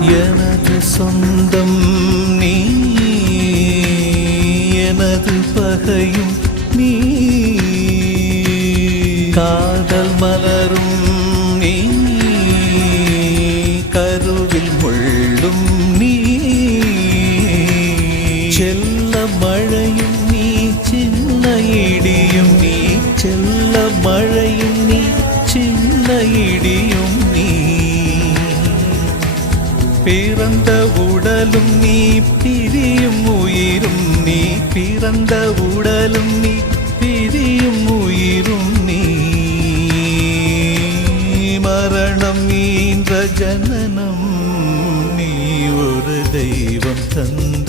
எனது சொந்தம் நீ, எனது பகையும் நீ, காதல் மலரும் நீ, கருவில் முள்ளும் நீ, செல்ல மழையும் நீ, சின்ன இடியும் நீ, செல்ல மழையும் நீ, சின்ன இடியும் நீ, பிறந்த உடலும் நீ, பிரியும் உயிரும் நீ, பிறந்த உடலும் நீ, பிரியும் உயிரும் நீ, மரணம் ஈன்ற ஜனனம் நீ, ஒரு தெய்வம் தந்த